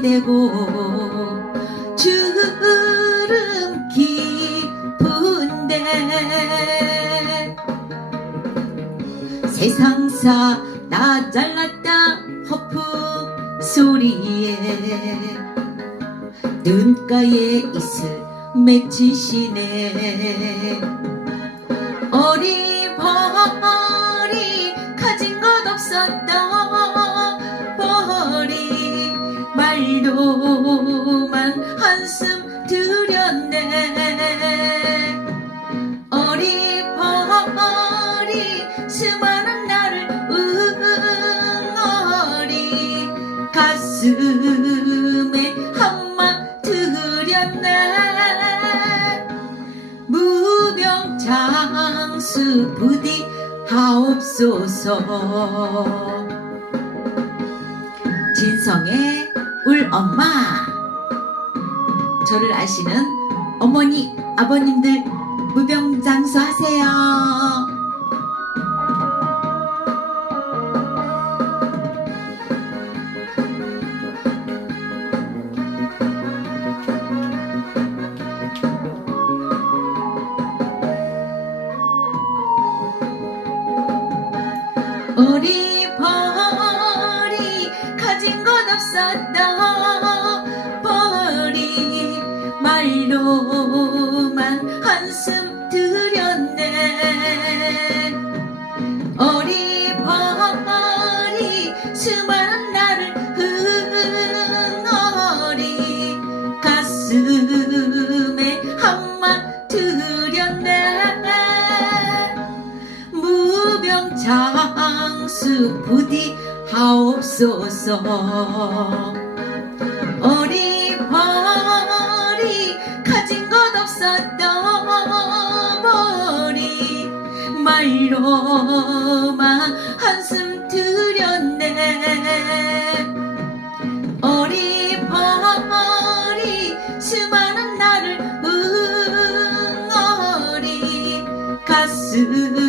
되고 주름 깊은데 세상사 나 잘났다 허프 소리에 눈가에 이슬 맺히시네. 어리버리 가진 것 없었던 가슴에 한마 들였네. 무병장수 부디 하옵소서. 진성의 울 엄마. 저를 아시는 어머니 아버님들 무병장수 하세요 어리버리 가진 것 없었던 버리 말로만 한숨 들였네. 어리버리 수많은 나를 흥어리 가슴 장수 부디 하옵소서. 어리버리 가진 것 없었던 버리 말로만 한숨 들였네. 어리버리 수많은 나를 응어리 가슴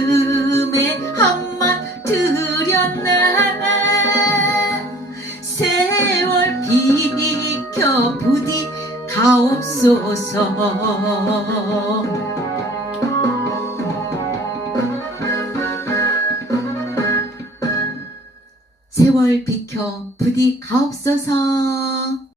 비켜 부디 가옵소서. 세월 비켜 부디 가옵소서